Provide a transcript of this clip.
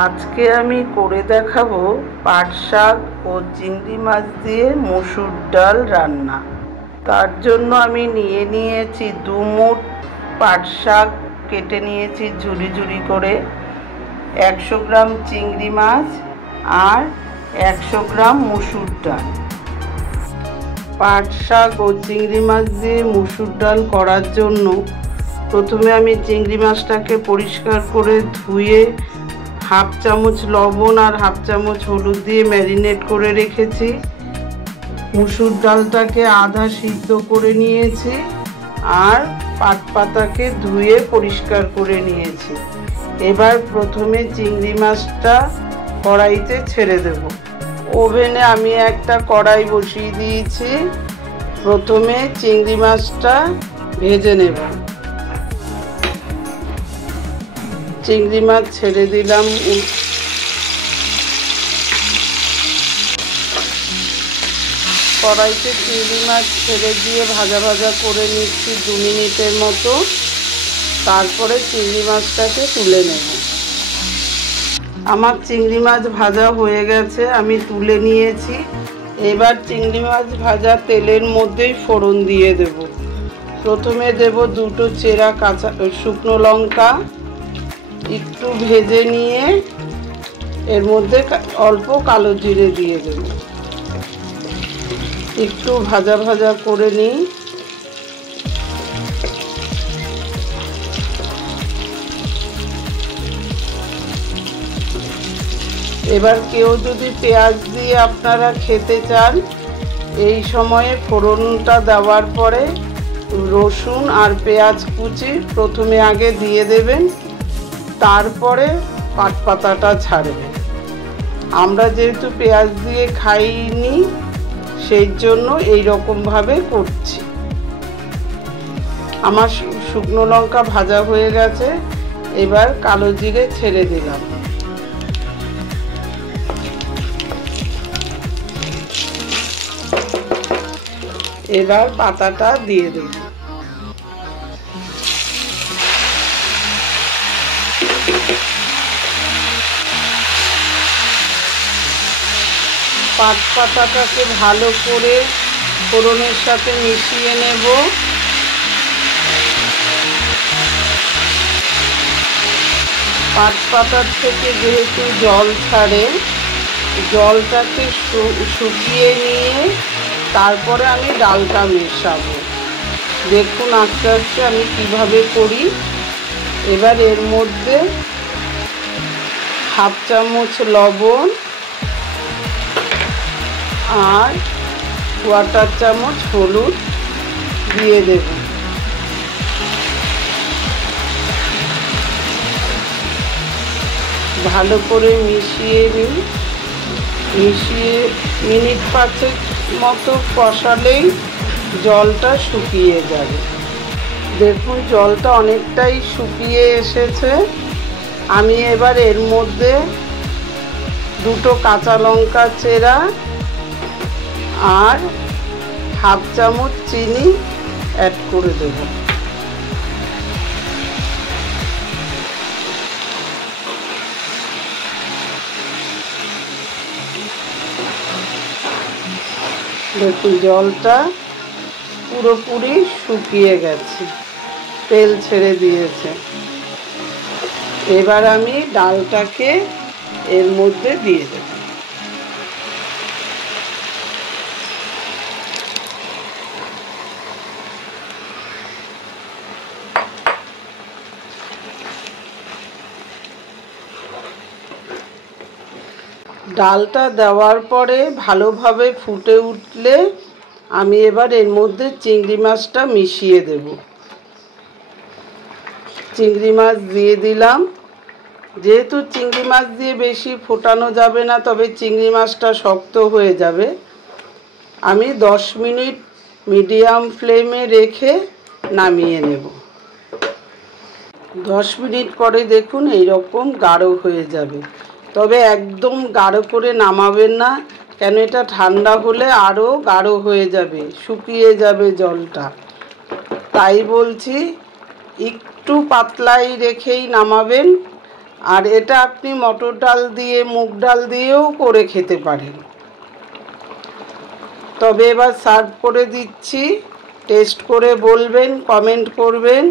আজকে আমি করে দেখাবো পাট শাক ও চিংড়ি মাছ দিয়ে মসুর ডাল রান্না। তার জন্য আমি নিয়ে নিয়েছি 2 মুঠ পাট শাক, কেটে নিয়েছি ঝুরি ঝুরি করে, 100 গ্রাম চিংড়ি মাছ আর 100 গ্রাম মসুর ডাল। পাট শাক ও চিংড়ি মাছ দিয়ে মসুর ডাল করার জন্য প্রথমে আমি চিংড়ি মাছটাকে পরিষ্কার করে ধুয়ে হাফ চামচ লবণ আর হাফ চামচ হলুদ দিয়ে ম্যারিনেট করে রেখেছি। মসুর ডালটাকে আধা সিদ্ধ করে নিয়েছি আর পাট পাতাকে ধুয়ে পরিষ্কার করে নিয়েছি। এবার প্রথমে চিংড়ি মাছটা কড়াইতে ছেড়ে দেব। ওভেনে আমি একটা কড়াই বসিয়ে দিয়েছি। প্রথমে চিংড়ি মাছটা ভেজে নেব। চিংড়ি মাছ ছেড়ে দিলাম। কড়াইতে চিংড়ি মাছ ছেড়ে দিয়ে ভাজা ভাজা করে নিচ্ছি 2 মিনিটের মতো। তারপরে চিংড়ি মাছটাকে তুলে নেব। আমার চিংড়ি মাছ ভাজা হয়ে গেছে, আমি তুলে নিয়েছি। এবার চিংড়ি মাছ ভাজা তেলের মধ্যেই ফোড়ন দিয়ে দেব। প্রথমে দেব 2টো চেরা কাঁচা শুকনো লঙ্কা, একটু ভেজে নিয়ে এর মধ্যে অল্প কালো জিরে দিয়ে দেব। একটু ভাজা ভাজা করে নিই। এবার কেউ যদি পেঁয়াজ দিয়ে আপনারা খেতে চান, এই সময়ে ফোড়নটা দেওয়ার পরে রসুন আর পেঁয়াজ কুচি প্রথমে আগে দিয়ে দেবেন, তারপরে পাট পাতাটা ছাড়বে। আমরা যেহেতু পেঁয়াজ দিয়ে খাইনি, সেই জন্য এই রকমভাবে করছি। আমার শুকনো লঙ্কা ভাজা হয়ে গেছে। এবার কালো জিরে ছেড়ে দিলাম। এবার পাতাটা দিয়ে দেব। পাট পাতাটাকে ভালো করে ফোড়নের সাথে মিশিয়ে নেব। পাট পাতার থেকে যেহেতু জল ছাড়ে, জলটাকে শুকিয়ে নিয়ে তারপরে আমি ডালটা মেশাবো। দেখুন আস্তে আস্তে আমি কিভাবে করি। এবার এর মধ্যে হাফ চামচ লবণ আর 1/4 চামচ হলুদ দিয়ে দেব। ভালো করে মিশিয়ে নিই। মিশিয়ে মিনিট 5 মতো কষালেই জলটা শুকিয়ে যাবে। দেখুন জলটা অনেকটাই শুকিয়ে এসেছে। আমি এবার এর মধ্যে 2টো কাঁচা লঙ্কা চেরা আর হাফ চামচ চিনি অ্যাড করে দেব। দেখুন জলটা পুরোপুরি শুকিয়ে গেছে, তেল ছেড়ে দিয়েছে। এবার আমি ডালটাকে এর মধ্যে দিয়ে দেব। ডালটা দেওয়ার পরে ভালোভাবে ফুটে উঠলে আমি এবার এর মধ্যে চিংড়ি মাছটা মিশিয়ে দেব। চিংড়ি মাছ দিয়ে দিলাম। যেহেতু চিংড়ি মাছ দিয়ে বেশি ফোটানো যাবে না, তবে চিংড়ি মাছটা শক্ত হয়ে যাবে, আমি 10 মিনিট মিডিয়াম ফ্লেমে রেখে নামিয়ে নেব। 10 মিনিট পরে দেখুন এইরকম গাঢ় হয়ে যাবে। তবে একদম গাঢ় করে নামাবেন না, কেন এটা ঠান্ডা হলে আরও গাঢ় হয়ে যাবে, শুকিয়ে যাবে জলটা। তাই বলছি একটু পাতলাই রেখেই নামাবেন। আর এটা আপনি মটর ডাল দিয়ে মুগ ডাল দিয়েও করে খেতে পারেন। তবে এবার সার্ভ করে দিচ্ছি, টেস্ট করে বলবেন, কমেন্ট করবেন।